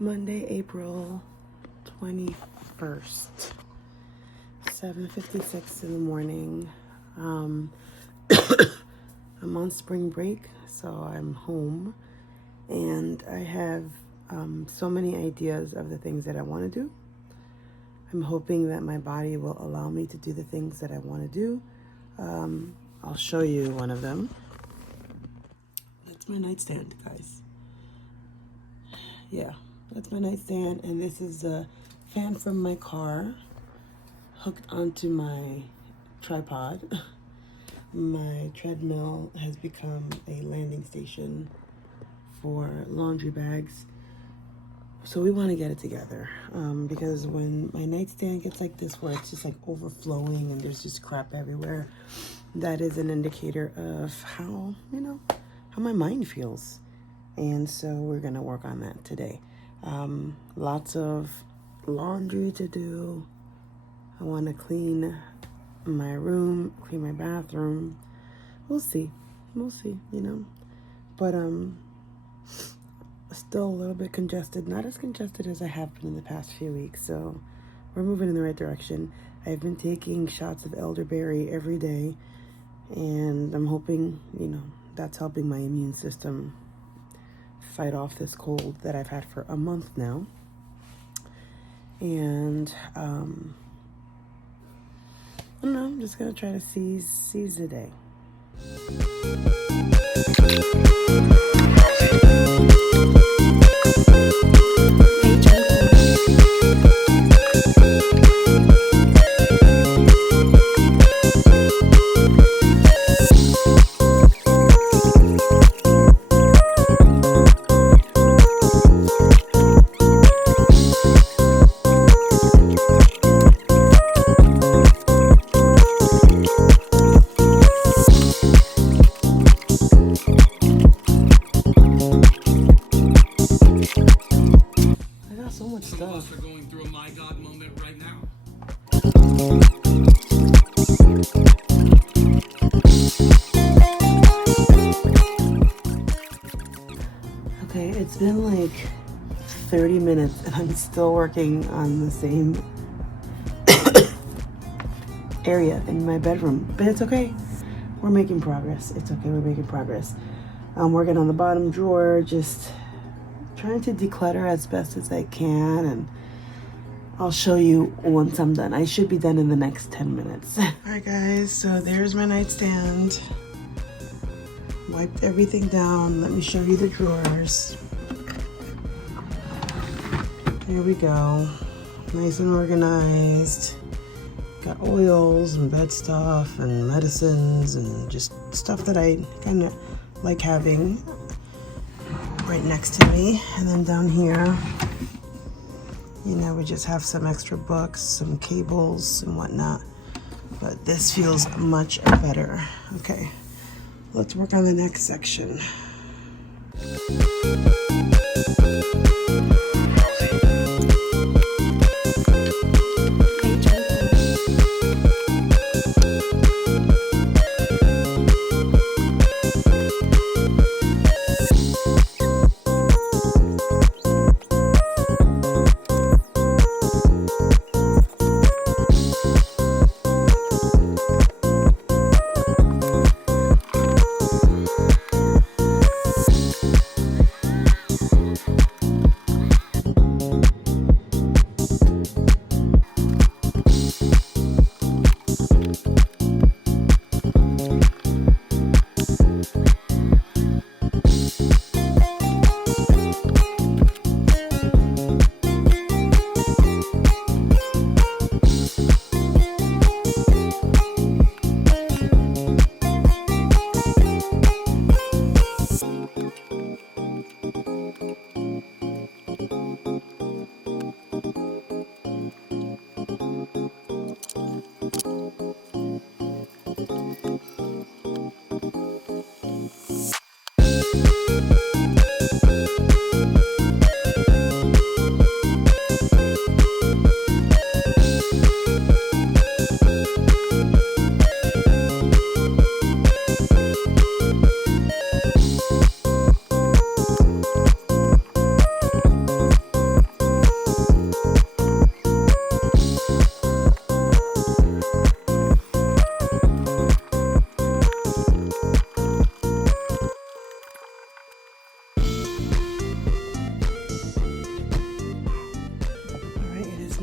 Monday, April 21st, 7:56 in the morning. I'm on spring break, so I'm home, and I have so many ideas of the things that I want to do. I'm hoping that my body will allow me to do the things that I want to do. I'll show you one of them. That's my nightstand, guys. Yeah, that's my nightstand, and this is a fan from my car hooked onto my tripod. My treadmill has become a landing station for laundry bags. So we want to get it together because when my nightstand gets like this, where it's just like overflowing and there's just crap everywhere, that is an indicator of how my mind feels. And so we're going to work on that today. Lots of laundry to do. I want to clean my room, clean my bathroom. We'll see, But still a little bit congested. Not as congested as I have been in the past few weeks. So we're moving in the right direction. I've been taking shots of elderberry every day. And I'm hoping, that's helping my immune system fight off this cold that I've had for a month now. And I don't know, I'm just gonna try to seize the day. Okay, it's been like 30 minutes and I'm still working on the same area in my bedroom, but it's okay. We're making progress. It's okay, we're making progress. I'm working on the bottom drawer, just trying to declutter as best as I can, and I'll show you once I'm done. I should be done in the next 10 minutes. All right, guys, so there's my nightstand. Wiped everything down. Let me show you the drawers. Here we go. Nice and organized. Got oils and bed stuff and medicines and just stuff that I kind of like having right next to me. And then down here, we just have some extra books, some cables and whatnot. But this feels much better. Okay, let's work on the next section.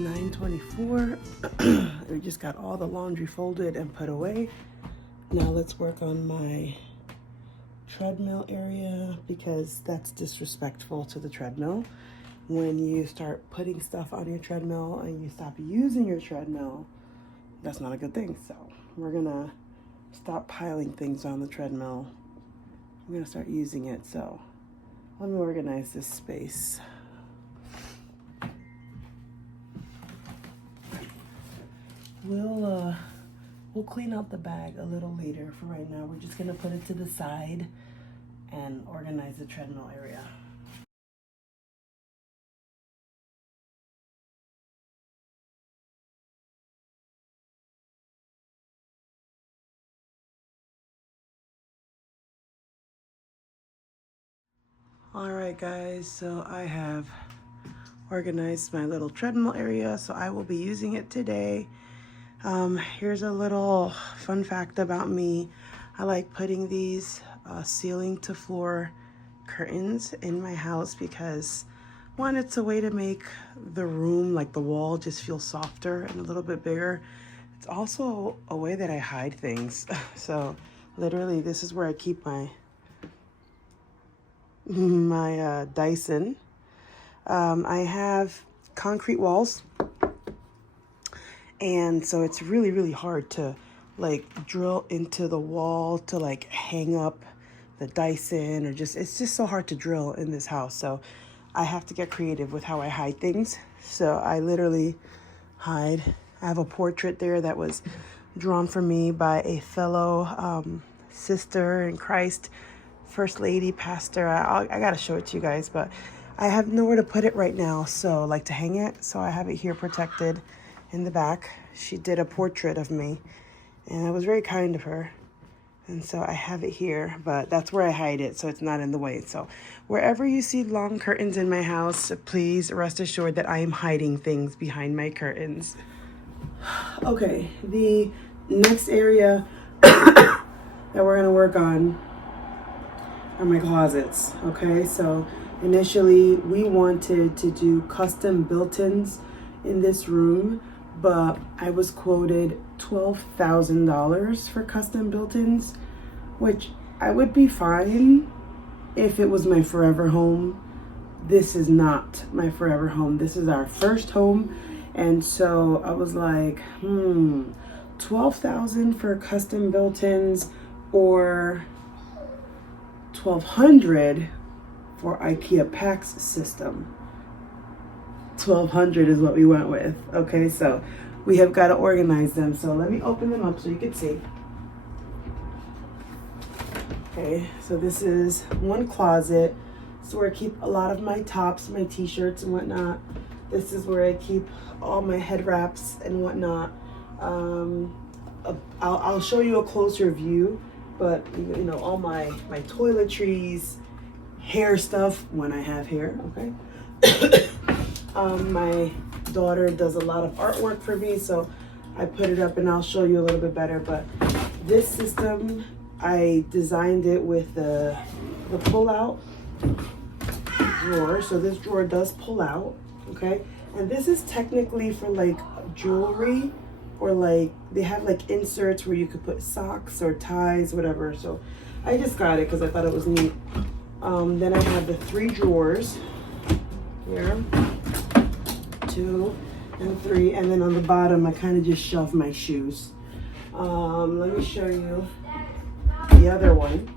9:24. We just got all the laundry folded and put away. Now let's work on my treadmill area, because that's disrespectful to the treadmill. When you start putting stuff on your treadmill and you stop using your treadmill, that's not a good thing. So we're gonna stop piling things on the treadmill. I'm gonna start using it. So let me organize this space. We'll clean out the bag a little later. For right now, we're just gonna put it to the side and organize the treadmill area. All right, guys, so I have organized my little treadmill area, so I will be using it today. Here's a little fun fact about me. I like putting these ceiling to floor curtains in my house because, one, it's a way to make the room, like the wall, just feel softer and a little bit bigger. It's also a way that I hide things. So literally, this is where I keep my Dyson. I have concrete walls, and so it's really hard to like drill into the wall to like hang up the Dyson, or it's just so hard to drill in this house. So I have to get creative with how I hide things. So I literally hide. I have a portrait there that was drawn for me by a fellow sister in Christ, First Lady, pastor. I gotta show it to you guys, but I have nowhere to put it right now, so like to hang it. So I have it here protected in the back. She did a portrait of me, and it was very kind of her. And so I have it here, but that's where I hide it, so it's not in the way. So wherever you see long curtains in my house, please rest assured that I am hiding things behind my curtains. Okay, the next area that we're gonna work on are my closets. Okay, so initially we wanted to do custom built-ins in this room, but I was quoted $12,000 for custom built-ins, which I would be fine if it was my forever home. This is not my forever home. This is our first home, and so I was like, $12,000 for custom built-ins, or $1,200 for IKEA PAX system. $1,200 is what we went with. Okay, so we have got to organize them. So let me open them up so you can see. Okay, so this is one closet. This is where I keep a lot of my tops, my t-shirts and whatnot. This is where I keep all my head wraps and whatnot. I'll show you a closer view, but you know, all my toiletries, hair stuff when I have hair, okay? My daughter does a lot of artwork for me, so I put it up and I'll show you a little bit better. But this system, I designed it with the pull-out drawer. So this drawer does pull out, okay? And this is technically for like jewelry, or like they have like inserts where you could put socks or ties, whatever. So I just got it because I thought it was neat. Then I have the 3 drawers here, 2 and 3, and then on the bottom I kind of just shove my shoes. Let me show you the other one.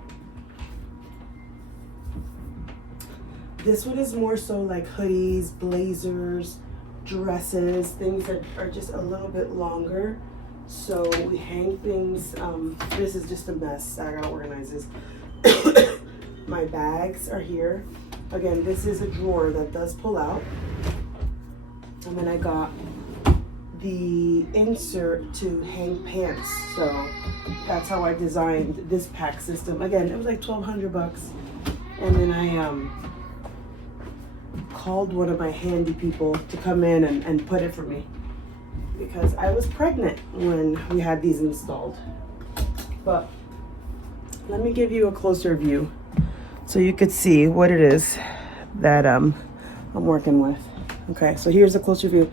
This one is more so like hoodies, blazers, dresses, things that are just a little bit longer. So we hang things. This is just a mess. I gotta organize this. My bags are here. Again, this is a drawer that does pull out. And then I got the insert to hang pants. So that's how I designed this pack system. Again, it was like $1,200. And then I called one of my handy people to come in and put it for me, because I was pregnant when we had these installed. But let me give you a closer view so you could see what it is that I'm working with. Okay, so here's a closer view.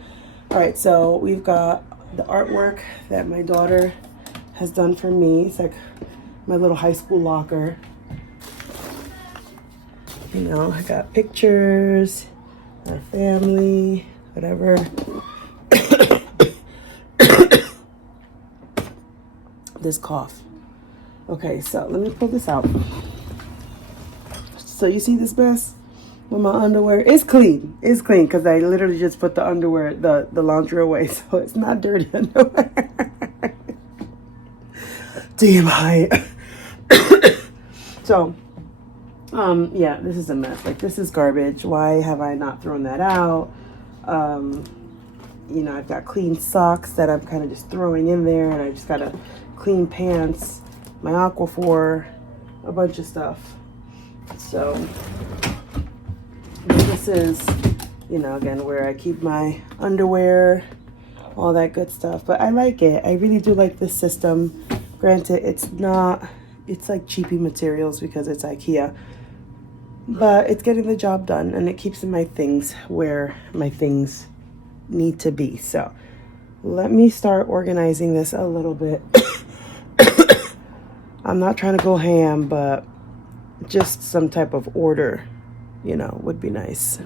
All right, so we've got the artwork that my daughter has done for me. It's like my little high school locker. You know, I got pictures, our family, whatever. This cough. Okay, so let me pull this out. So you see this mess with my underwear? It's clean. It's clean because I literally just put the underwear, the laundry away, so it's not dirty underwear. TMI. So, yeah, this is a mess. Like, this is garbage. Why have I not thrown that out? You know, I've got clean socks that I'm kind of just throwing in there, and I just got a clean pants, my Aquaphor, a bunch of stuff. So this is, you know, again, where I keep my underwear, all that good stuff. But I like it. I really do like this system. Granted, it's like cheapy materials because it's IKEA. But it's getting the job done, and it keeps my things where my things need to be. So let me start organizing this a little bit. I'm not trying to go ham, but just some type of order, you know, would be nice.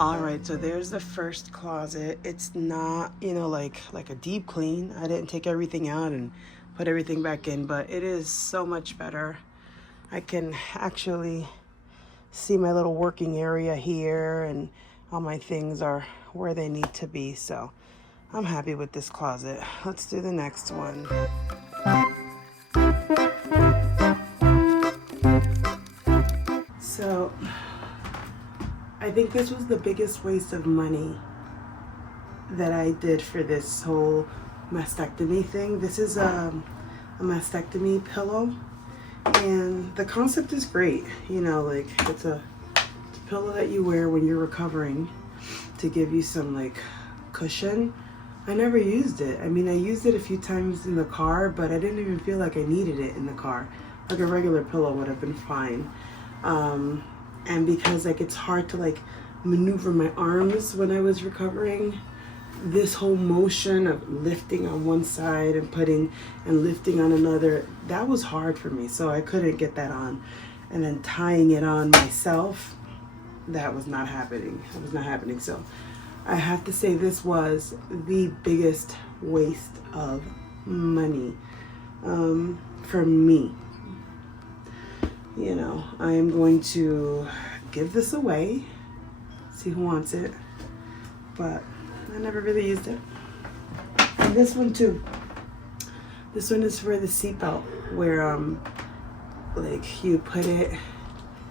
All right, so there's the first closet. It's not, you know, like a deep clean. I didn't take everything out and put everything back in, but it is so much better. I can actually see my little working area here, and all my things are where they need to be. So I'm happy with this closet. Let's do the next one. So I think this was the biggest waste of money that I did for this whole mastectomy thing. This is a mastectomy pillow, and the concept is great. You know, like it's a pillow that you wear when you're recovering to give you some like cushion. I never used it. I mean, I used it a few times in the car, but I didn't even feel like I needed it in the car. Like a regular pillow would have been fine. And because like it's hard to like maneuver my arms when I was recovering, this whole motion of lifting on one side and putting and lifting on another, that was hard for me. So I couldn't get that on. And then tying it on myself, that was not happening. It was not happening. So I have to say this was the biggest waste of money for me. You know, I am going to give this away, see who wants it, but I never really used it. And this one too. This one is for the seatbelt, where like you put it.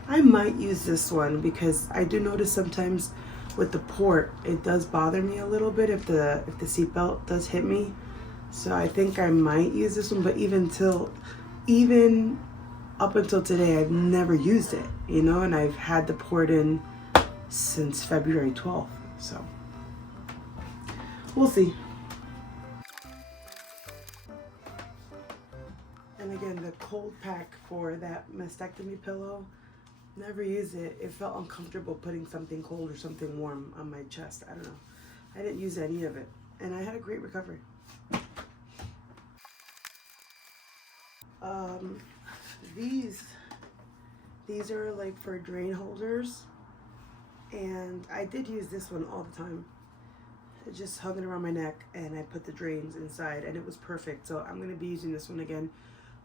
I might use this one because I do notice sometimes with the port, it does bother me a little bit if the seatbelt does hit me. So I think I might use this one, but even up until today, I've never used it, you know, and I've had the port in since February 12th, so we'll see. And again, the cold pack for that mastectomy pillow, never used it. It felt uncomfortable putting something cold or something warm on my chest. I don't know. I didn't use any of it, and I had a great recovery. These are like for drain holders, and I did use this one all the time. I just hung it around my neck and I put the drains inside and it was perfect. So I'm going to be using this one again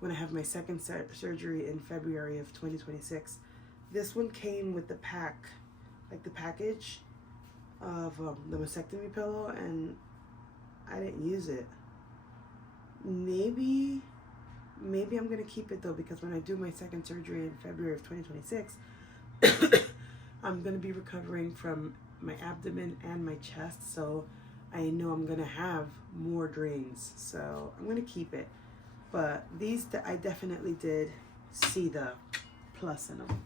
when I have my second surgery in February of 2026. This one came with the pack, like the package of the mastectomy pillow, and I didn't use it. Maybe I'm going to keep it though, because when I do my second surgery in February of 2026, I'm going to be recovering from my abdomen and my chest, so I know I'm going to have more drains, so I'm going to keep it. But these, I definitely did see the plus in them.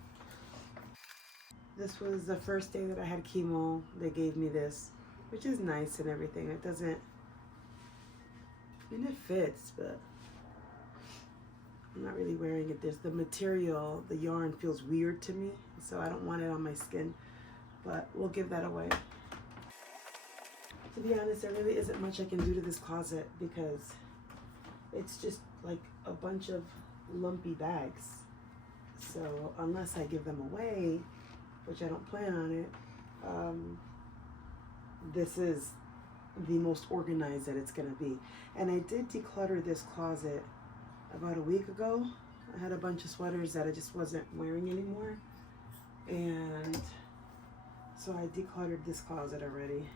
This was the first day that I had chemo. They gave me this, which is nice and everything. It doesn't, and it fits, but I'm not really wearing it. There's the material, the yarn feels weird to me, so I don't want it on my skin, but we'll give that away. To be honest, there really isn't much I can do to this closet because it's just like a bunch of lumpy bags. So unless I give them away, which I don't plan on it, this is the most organized that it's gonna be. And I did declutter this closet about a week ago. I had a bunch of sweaters that I just wasn't wearing anymore, and so I decluttered this closet already.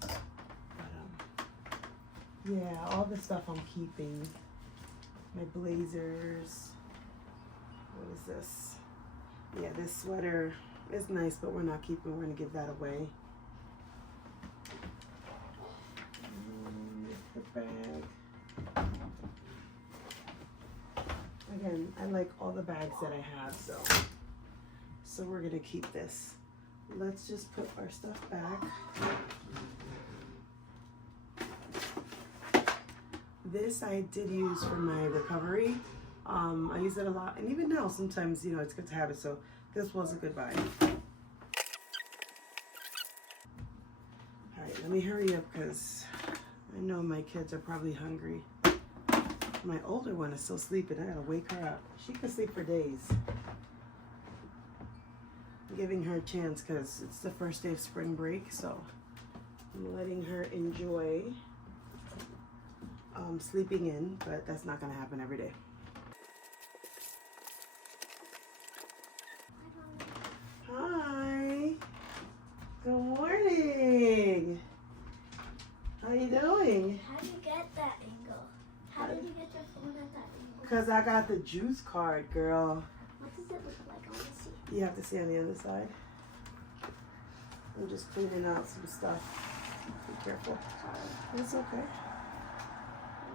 But, yeah, all the stuff I'm keeping. My blazers. What is this? Yeah, this sweater is nice, but we're not keeping. We're gonna give that away. The bag. Again, I like all the bags that I have, so we're gonna keep this. Let's just put our stuff back. This I did use for my recovery. I use it a lot, and even now sometimes, you know, it's good to have it, so this was a good buy. Alright, let me hurry up because I know my kids are probably hungry. My older one is still sleeping. I gotta wake her up. She could sleep for days. I'm giving her a chance because it's the first day of spring break, so I'm letting her enjoy sleeping in, but that's not gonna happen every day. Hi. Good morning. How you doing? How did you get that angle? How did you get your phone at that angle? Because I got the juice card, girl. What does it look like? I want to see. You have to see on the other side. I'm just cleaning out some stuff. Be careful. Sorry. It's okay.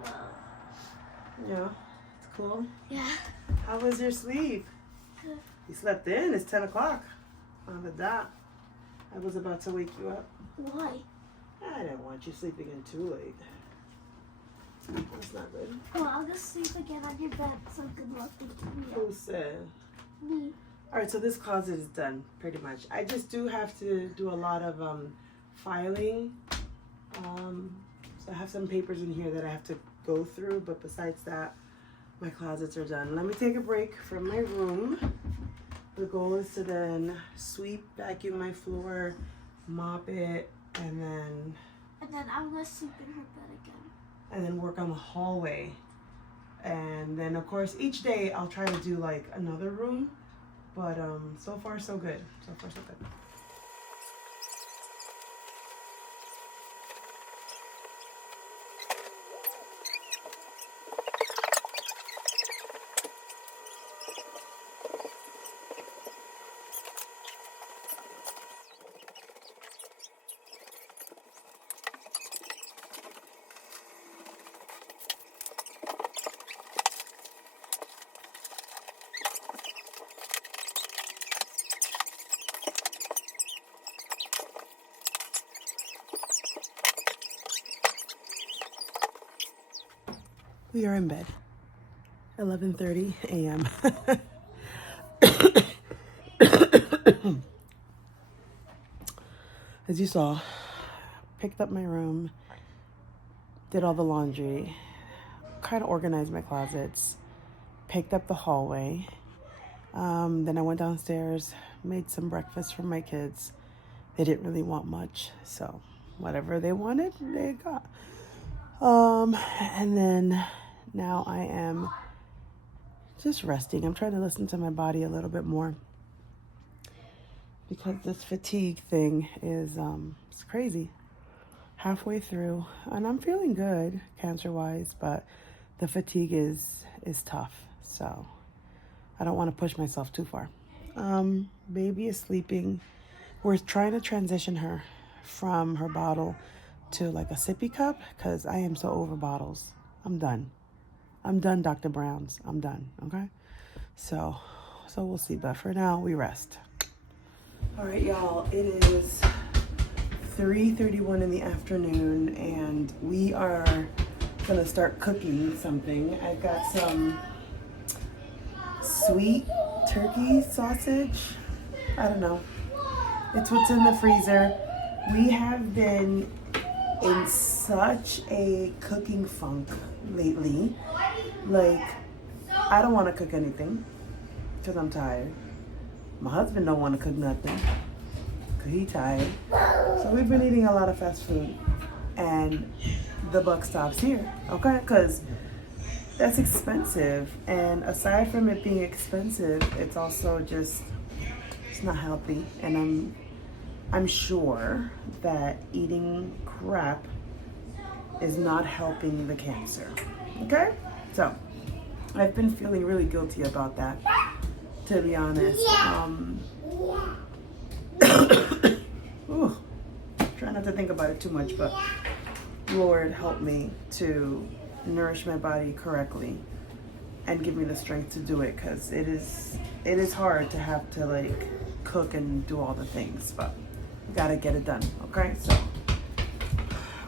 Whoa. Yeah, it's cool. Yeah. How was your sleep? Good. You slept in. It's 10 o'clock on the dot. I was about to wake you up. Why? I didn't want you sleeping in too late. That's not good. Well, I'll just sleep again on your bed, so good luck with me. Who said? Me. Alright, so this closet is done, pretty much. I just do have to do a lot of filing. So I have some papers in here that I have to go through, but besides that, my closets are done. Let me take a break from my room. The goal is to then sweep, vacuum my floor, mop it, and then I'm going to sleep in her bed again. And then work on the hallway. And then of course each day I'll try to do like another room. But so far so good. So far so good. We are in bed. 11:30 a.m. As you saw, picked up my room, did all the laundry, kind of organized my closets, picked up the hallway. Then I went downstairs, made some breakfast for my kids. They didn't really want much, so whatever they wanted, they got. And then now I am just resting. I'm trying to listen to my body a little bit more because this fatigue thing is it's crazy. Halfway through, and I'm feeling good cancer-wise, but the fatigue is tough, so I don't want to push myself too far. Baby is sleeping. We're trying to transition her from her bottle to like a sippy cup because I am so over bottles. I'm done, Dr. Browns. I'm done, okay? So we'll see, but for now, we rest. All right, y'all, it is 3:31 in the afternoon, and we are gonna start cooking something. I've got some sweet turkey sausage. I don't know. It's what's in the freezer. We have been in such a cooking funk lately. Like, I don't want to cook anything because I'm tired. My husband don't want to cook nothing because he's tired. So we've been eating a lot of fast food, and the buck stops here, okay? Because that's expensive, and aside from it being expensive, it's also just, it's not healthy. And I'm sure that eating crap is not helping the cancer, okay? So I've been feeling really guilty about that, to be honest. Ooh, try not to think about it too much, but Lord help me to nourish my body correctly and give me the strength to do it, because it is hard to have to like cook and do all the things, but we gotta get it done, okay? So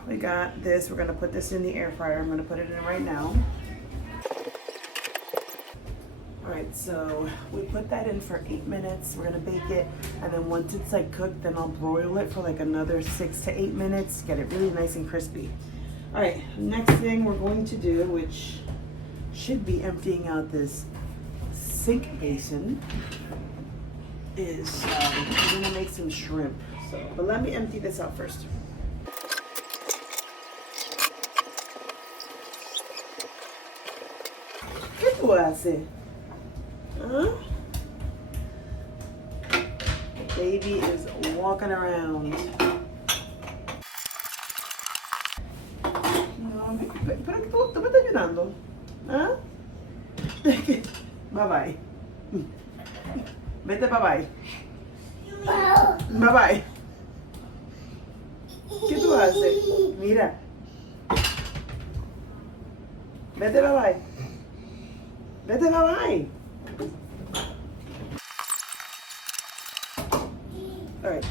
we got this. We're gonna put this in the air fryer. I'm gonna put it in right now. All right, so we put that in for 8 minutes. We're gonna bake it, and then once it's like cooked, then I'll broil it for like another 6 to 8 minutes, get it really nice and crispy. All right, next thing we're going to do, which should be emptying out this sink basin, is we're gonna make some shrimp. So, but let me empty this out first. ¿Qué tú haces? Huh? Baby is walking around. No, pero tú me estás ayudando. ¿Ah? Bye bye. Vete, bye bye. Bye bye. ¿Qué tú haces? Mira. Vete, bye bye. Vete, bye bye. All right,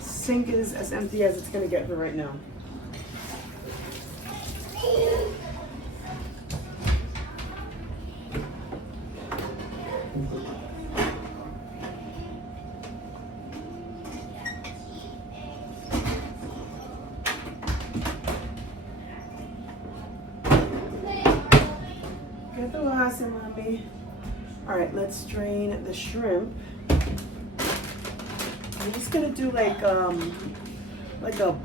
sink is as empty as it's gonna get for right now. ¿Qué tú haces, mami? All right, let's drain the shrimp. I'm just gonna do like a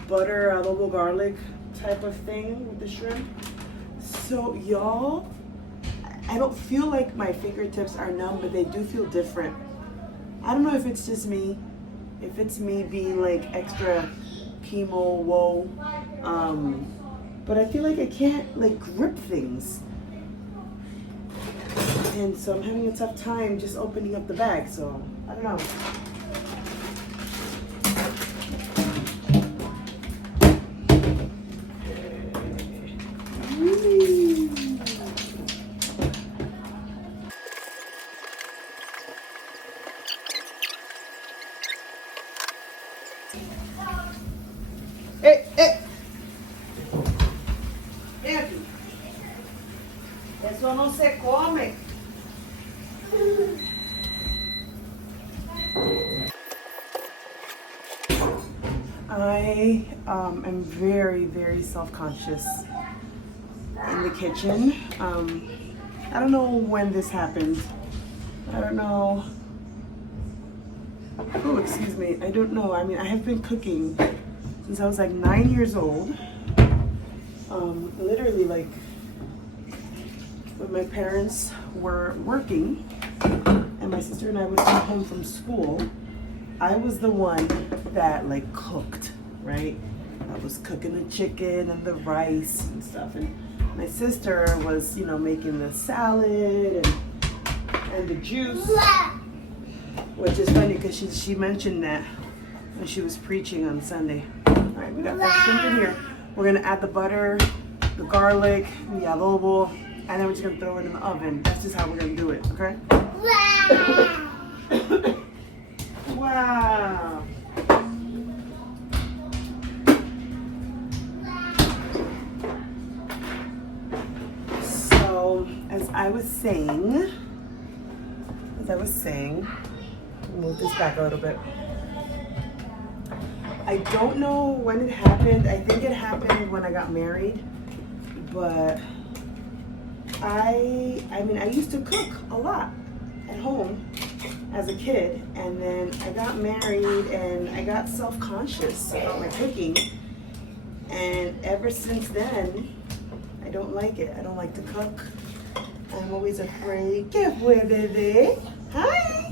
butter adobo garlic type of thing with the shrimp. So y'all, I don't feel like my fingertips are numb, but they do feel different. I don't know if it's just me, if it's me being like extra chemo, whoa, but I feel like I can't like grip things. And so I'm having a tough time just opening up the bag, so I don't know. Eso no se come. I am very, very self-conscious in the kitchen. I don't know when this happened. I don't know. Oh, excuse me. I don't know. I mean, I have been cooking since I was like 9 years old. Literally like when my parents were working and my sister and I would come home from school, I was the one that like cooked, right? I was cooking the chicken and the rice and stuff, and my sister was, you know, making the salad and the juice, which is funny because she mentioned that when she was preaching on Sunday. All right, we got fresh shrimp in here. We're gonna add the butter, the garlic, the adobo, and then we're just gonna throw it in the oven. That's just how we're gonna do it, okay? Wow. So, as I was saying, move this back a little bit. I don't know when it happened. I think it happened when I got married, but I mean, I used to cook a lot at home as a kid, and then I got married and I got self-conscious about my cooking, and ever since then, I don't like it. I don't like to cook. I'm always afraid. ¿Qué fue, bebé? Hi.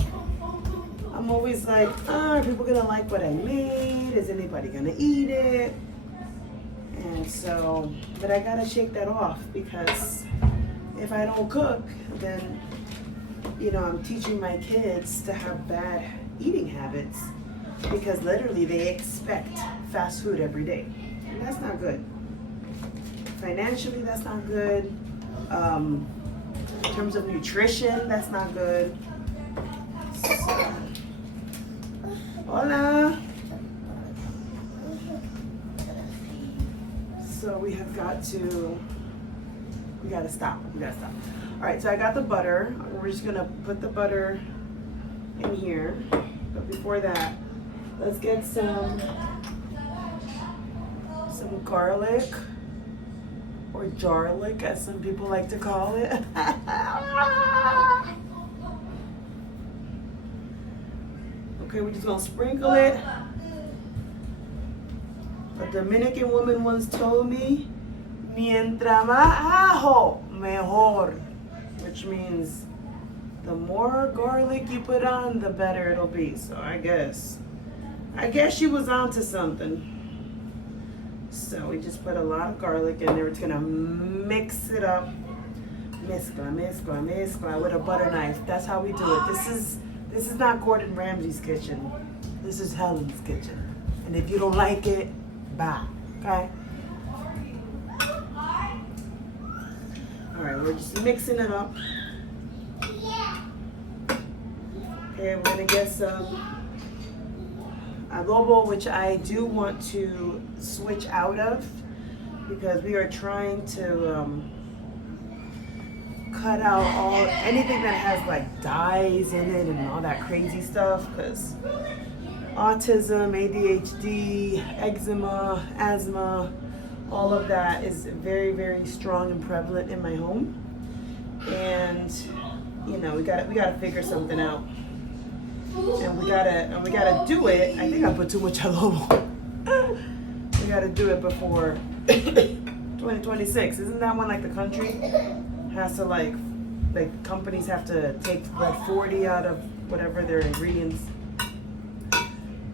I'm always like, are people gonna like what I made? Is anybody gonna eat it? And so, but I gotta shake that off, because if I don't cook, then, you know, I'm teaching my kids to have bad eating habits, because literally they expect fast food every day. And that's not good. Financially, that's not good. In terms of nutrition, that's not good. So, hola. So we gotta stop. All right, so I got the butter. We're just gonna put the butter in here. But before that, let's get some garlic, or jarlic, as some people like to call it. Okay, we're just gonna sprinkle it. A Dominican woman once told me, mientras más ajo, mejor, which means the more garlic you put on, the better it'll be. So I guess she was onto something. So we just put a lot of garlic in there. It's gonna mix it up. Mezcla with a butter knife. That's how we do it. This is not Gordon Ramsay's kitchen. This is Helen's kitchen. And if you don't like it, bye. Okay? Alright, we're just mixing it up. Okay, we're gonna get some adobo, which I do want to switch out of, because we are trying to cut out anything that has like dyes in it and all that crazy stuff, because autism, ADHD, eczema, asthma, all of that is very, very strong and prevalent in my home, and you know, we gotta figure something out. And we gotta do it. I think I put too much adobo. We gotta do it before 2026. Isn't that when like the country has to like companies have to take like 40 out of whatever their ingredients?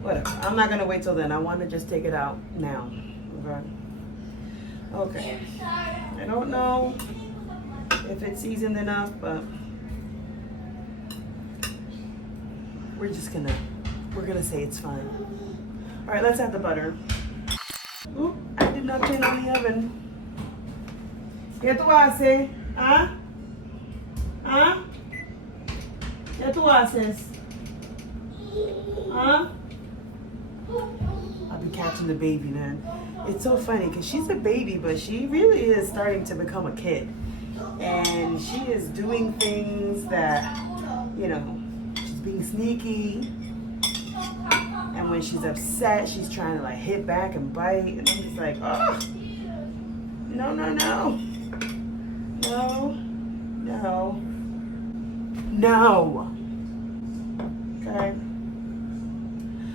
Whatever. I'm not gonna wait till then. I want to just take it out now. Okay. I don't know if it's seasoned enough, but we're gonna say it's fine. All right, let's add the butter. Oop, I did not turn on the oven. ¿Qué tú haces? ¿Ah? ¿Ah? ¿Qué tú haces? ¿Ah? I'll be catching the baby, man. It's so funny because she's a baby, but she really is starting to become a kid. And she is doing things that, you know, being sneaky, and when she's upset, she's trying to like hit back and bite, and I'm just like, oh, no. No. No. Okay.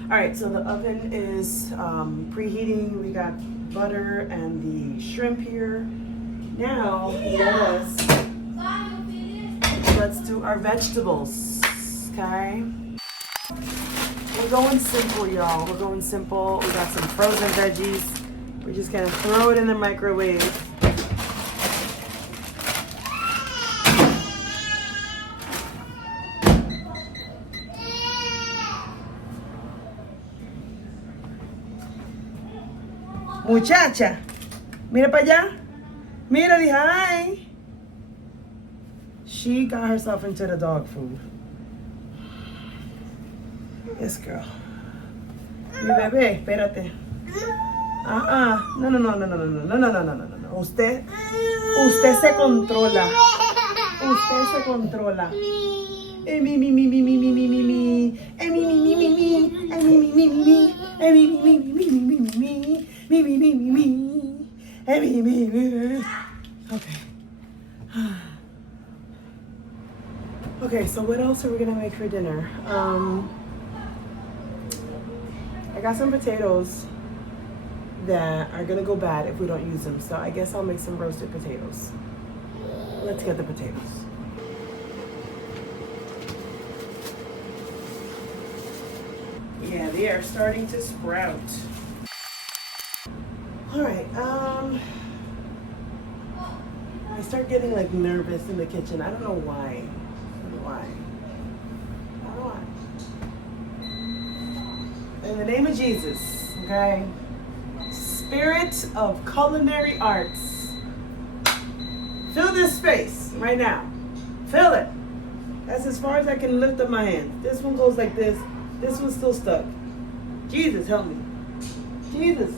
All right, so the oven is preheating. We got butter and the shrimp here. Now, let's do our vegetables, okay? We're going simple, y'all. We're going simple. We got some frozen veggies. We're just gonna throw it in the microwave. Muchacha, mira para allá. Mira, di hi. She got herself into the dog food. Yes, girl. Mi bebé, espérate. No. Usted se controla. Usted se controla. Okay, so what else are we gonna make for dinner? I got some potatoes that are gonna go bad if we don't use them, so I guess I'll make some roasted potatoes. Let's get the potatoes. Yeah, they are starting to sprout. All right, I start getting like nervous in the kitchen. I don't know why. In the name of Jesus, okay? Spirit of culinary arts. Fill this space right now. Fill it. That's as far as I can lift up my hand. This one goes like this. This one's still stuck. Jesus, help me. Jesus.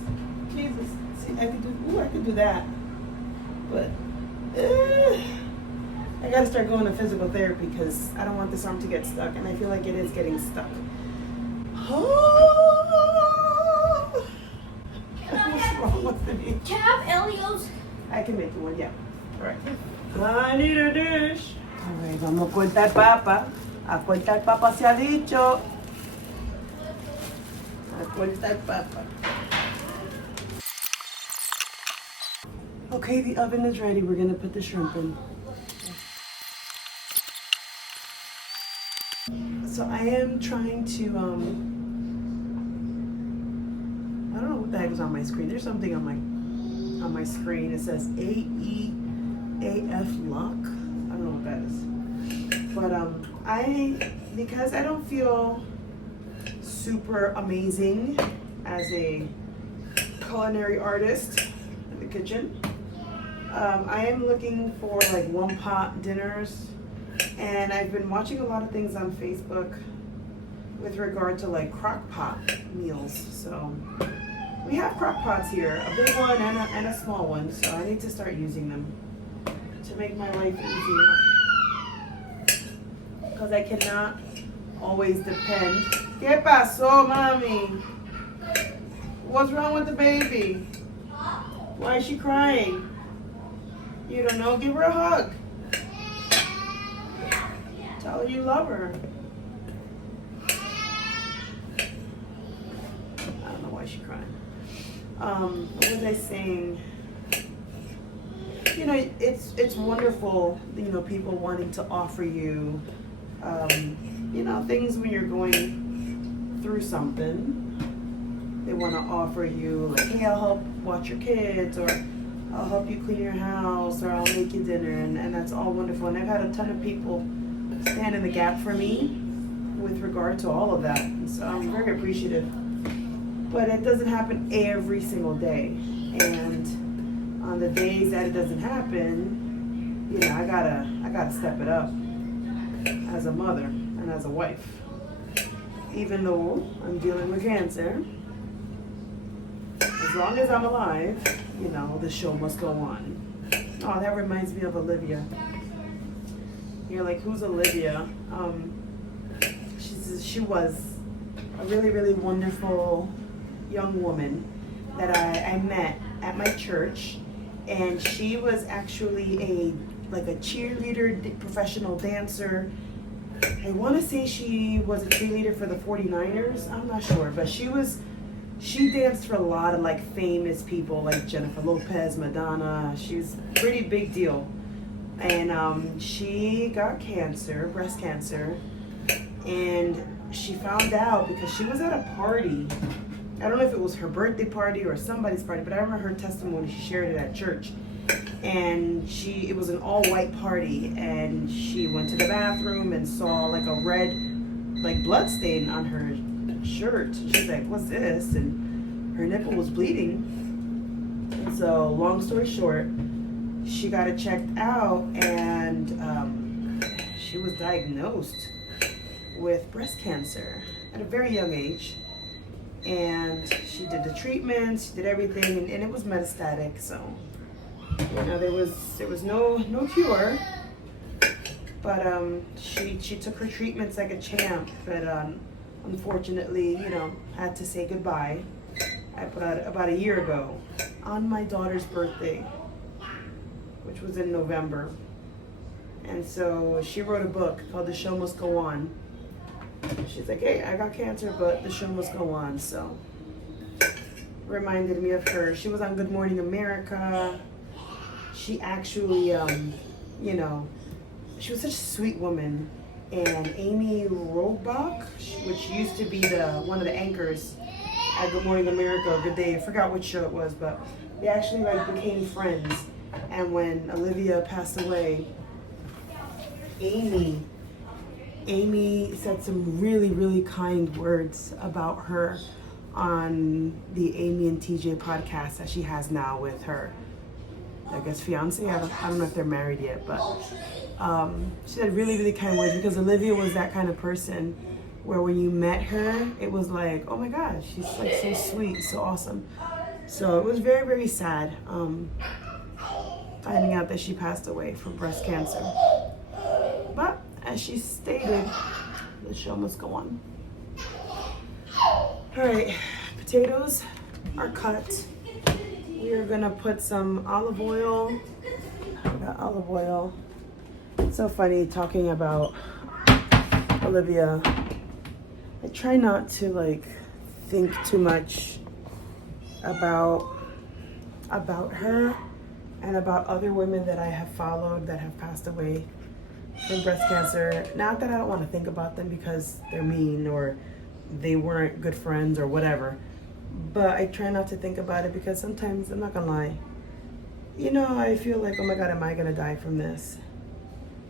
See, I could do that. But I gotta start going to physical therapy because I don't want this arm to get stuck, and I feel like it is getting stuck. Oh. What's wrong with me? Can I have Elio's? I can make you one, yeah. All right. I need a dish. All right, vamos a cortar papa. A cortar papa se ha dicho. A cortar papa. Okay, the oven is ready. We're gonna put the shrimp in. So I am trying to, I don't know what the heck is on my screen. There's something on my screen. It says AEAF lock. I don't know what that is. But because I don't feel super amazing as a culinary artist in the kitchen, I am looking for like one pot dinners. And I've been watching a lot of things on Facebook with regard to like crock pot meals. So we have crock pots here, a big one and a small one. So I need to start using them to make my life easier. Because I cannot always depend. ¿Qué pasó, mommy? What's wrong with the baby? Why is she crying? You don't know? Give her a hug. Tell her you love her. I don't know why she's crying. What was I saying? You know, it's wonderful, you know, people wanting to offer you, you know, things when you're going through something. They want to offer you, like, hey, I'll help watch your kids, or I'll help you clean your house, or I'll make you dinner, and that's all wonderful. And I've had a ton of people stand in the gap for me with regard to all of that. And so I'm very appreciative. But it doesn't happen every single day. And on the days that it doesn't happen, you know, I gotta step it up as a mother and as a wife. Even though I'm dealing with cancer, as long as I'm alive, you know, the show must go on. Oh, that reminds me of Olivia. You're like, who's Olivia? She was a really, really wonderful young woman that I met at my church, and she was actually like a cheerleader, professional dancer. I want to say she was a cheerleader for the 49ers. I'm not sure, but she danced for a lot of like famous people like Jennifer Lopez, Madonna. She was a pretty big deal. And she got cancer, breast cancer, and she found out because she was at a party. I don't know if it was her birthday party or somebody's party, but I remember her testimony. She shared it at church. And it was an all-white party, and she went to the bathroom and saw like a red, like blood stain on her shirt. She's like, "What's this?" And her nipple was bleeding. And so, long story short, she got it checked out, and she was diagnosed with breast cancer at a very young age. And she did the treatment, she did everything, and it was metastatic. So, you know, there was no cure. But she took her treatments like a champ. But unfortunately, you know, had to say goodbye. About a year ago, on my daughter's birthday, which was in November. And so she wrote a book called The Show Must Go On. She's like, "Hey, I got cancer, but the show must go on." So reminded me of her. She was on Good Morning America. She actually, you know, she was such a sweet woman. And Amy Robach, which used to be one of the anchors at Good Morning America, Good Day, I forgot which show it was, but they actually like became friends. And when Olivia passed away, Amy said some really, really kind words about her on the Amy and TJ podcast that she has now with her, I guess, fiance. I don't know if they're married yet, but she said really, really kind words, because Olivia was that kind of person where when you met her, it was like, oh my gosh, she's like so sweet, so awesome. So it was very, very sad finding out that she passed away from breast cancer. But as she stated, the show must go on. All right, potatoes are cut. We are gonna put some olive oil. I got olive oil. It's so funny talking about Olivia. I try not to like think too much about her and about other women that I have followed that have passed away from breast cancer. Not that I don't want to think about them because they're mean or they weren't good friends or whatever, but I try not to think about it because sometimes, I'm not gonna lie, you know, I feel like, oh my God, am I gonna die from this?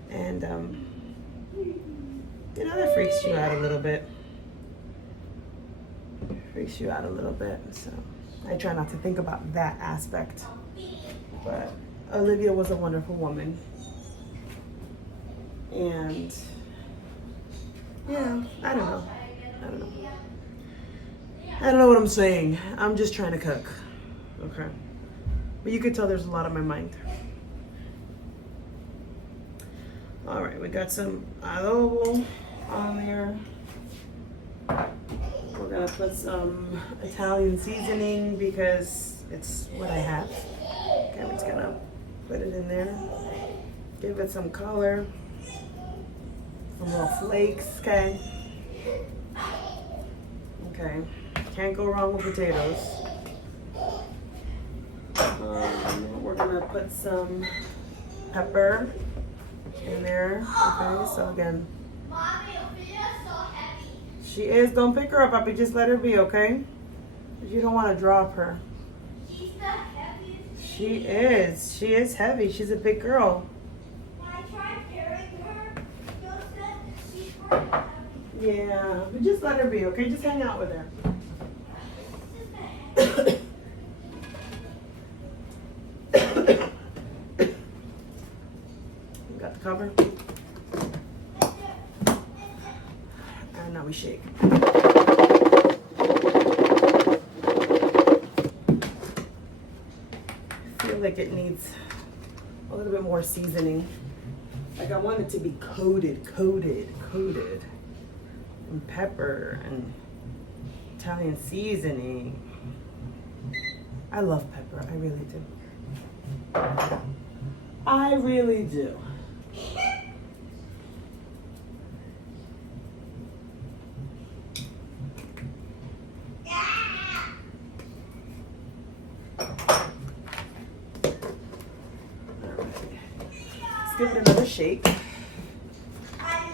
And you know, that freaks you out a little bit. So I try not to think about that aspect. But Olivia was a wonderful woman. And yeah, I don't know what I'm saying. I'm just trying to cook. Okay. But you could tell there's a lot on my mind. All right, we got some adobo on there. We're gonna put some Italian seasoning because it's what I have. Okay, I'm just gonna put it in there. Give it some color. Some little flakes, okay? Okay, can't go wrong with potatoes. We're gonna put some pepper in there, okay? So again, she is, don't pick her up, Papi, just let her be, okay? You don't want to drop her. She's the heaviest. She is heavy, she's a big girl. When I tried carrying her, you said she's pretty heavy. Yeah, but just let her be, okay? Just hang out with her. You got the cover? And now we shake. I feel like it needs a little bit more seasoning. Like I want it to be coated in pepper and Italian seasoning. I love pepper, I really do. I really do. Let's give it another shake. I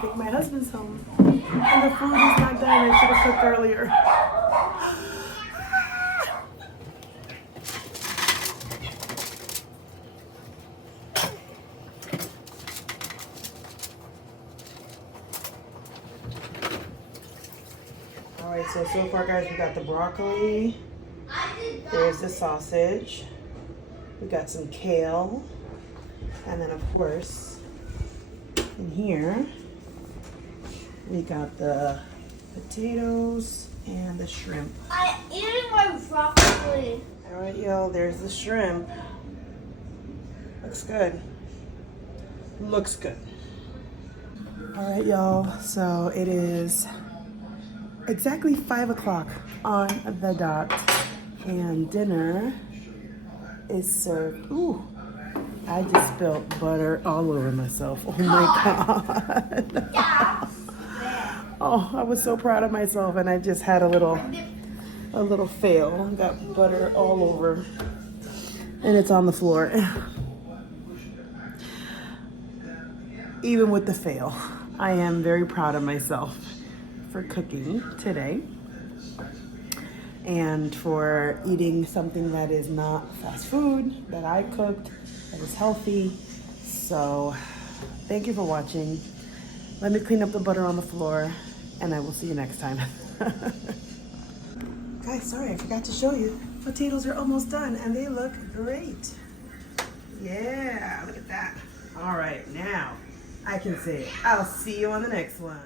think my husband's home. And the food is not done. I should have cooked earlier. Alright, so far guys, we got the broccoli. There's the sausage. We got some kale. And then of course, in here, we got the potatoes and the shrimp. I ate my broccoli. Alright, y'all, there's the shrimp. Looks good. Looks good. Alright, y'all, so it is exactly 5 o'clock on the dot, and dinner is served. Ooh, I just spilled butter all over myself. Oh my God. Oh, I was so proud of myself, and I just had a little fail. Got butter all over, and it's on the floor. Even with the fail, I am very proud of myself for cooking today and for eating something that is not fast food, that I cooked, that is healthy. So thank you for watching. Let me clean up the butter on the floor, and I will see you next time. Guys, sorry, I forgot to show you. Potatoes are almost done, and they look great. Yeah, look at that. All right, now I can say I'll see you on the next one.